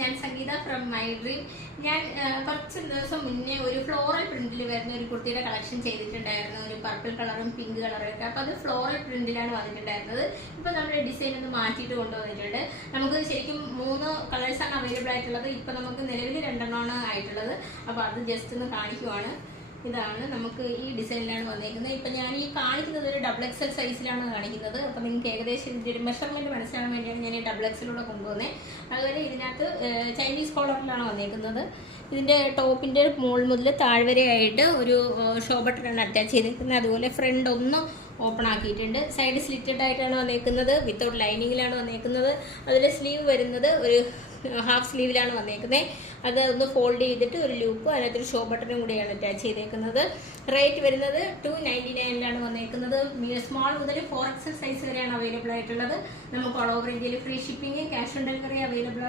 ഞാൻ സംഗീത from my dream. ഞാൻ കുറച്ച് ദിവസം മുന്നേ ഒരു ഫ്ലോറൽ പ്രിന്റിൽ വരുന്ന ഒരു കുർത്തിയുടെ കളക്ഷൻ ചെയ്തിട്ടുണ്ടായിരുന്നു, ഒരു പർപ്പിൾ കളറും പിങ്ക് കളറും ഒക്കെ. അപ്പോൾ അത് ഫ്ലോറൽ പ്രിന്റിലാണ് വന്നിട്ടുണ്ടായിരുന്നത്. ഇപ്പോൾ നമ്മുടെ ഡിസൈൻ ഒന്ന് മാറ്റിയിട്ട് കൊണ്ടുവന്നിട്ടുണ്ട്. നമുക്ക് ശരിക്കും 3 കളേഴ്സാണ് അവൈലബിൾ ആയിട്ടുള്ളത്. ഇപ്പോൾ നമുക്ക് നിലവിൽ 2 ആയിട്ടുള്ളത്. അപ്പോൾ അത് ജസ്റ്റ് ഒന്ന് കാണിക്കുവാണ്. ഇതാണ് നമുക്ക് ഈ ഡിസൈനിലാണ് വന്നേക്കുന്നത്. ഇപ്പം ഞാൻ ഈ കാണിക്കുന്നത് ഒരു XXL സൈസിലാണ് കാണിക്കുന്നത്. അപ്പം നിങ്ങൾക്ക് ഏകദേശം ഇതിൻ്റെ ഒരു മെഷർമെൻറ്റ് മനസ്സിലാകാൻ വേണ്ടിയാണ് ഞാൻ ഈ XXLൂടെ കൊണ്ടുവന്നത്. അതുപോലെ ഇതിനകത്ത് ചൈനീസ് കോളറിലാണ് വന്നേക്കുന്നത്. ഇതിൻ്റെ ടോപ്പിൻ്റെ മുകൾ മുതൽ താഴ്വരയായിട്ട് ഒരു ഷോ ബട്ടണാണ് അറ്റാച്ച് ചെയ്തിരിക്കുന്നത്. അതുപോലെ ഫ്രണ്ട് ഒന്ന് ഓപ്പൺ ആക്കിയിട്ടുണ്ട്. സൈഡ് സ്ലിറ്റഡ് ആയിട്ടാണ് വന്നേക്കുന്നത്, വിത്തൗട്ട് ലൈനിങ്ങിലാണ് വന്നേക്കുന്നത്. അതിൽ സ്ലീവ് വരുന്നത് ഒരു ഹാഫ് സ്ലീവിലാണ് വന്നേക്കുന്നത്. അത് ഒന്ന് ഫോൾഡ് ചെയ്തിട്ട് ഒരു ലൂപ്പ്, അതിനകത്തൊരു ഷോ ബട്ടണും കൂടിയാണ് അറ്റാച്ച് ചെയ്തേക്കുന്നത്. റേറ്റ് വരുന്നത് 299 വന്നേക്കുന്നത്. സ്മോൾ മുതൽ 4XL സൈസ് വരെയാണ് അവൈലബിൾ ആയിട്ടുള്ളത്. നമുക്ക് ഓൾ ഓവർ ഇന്ത്യയിൽ free shipping, cash on delivery available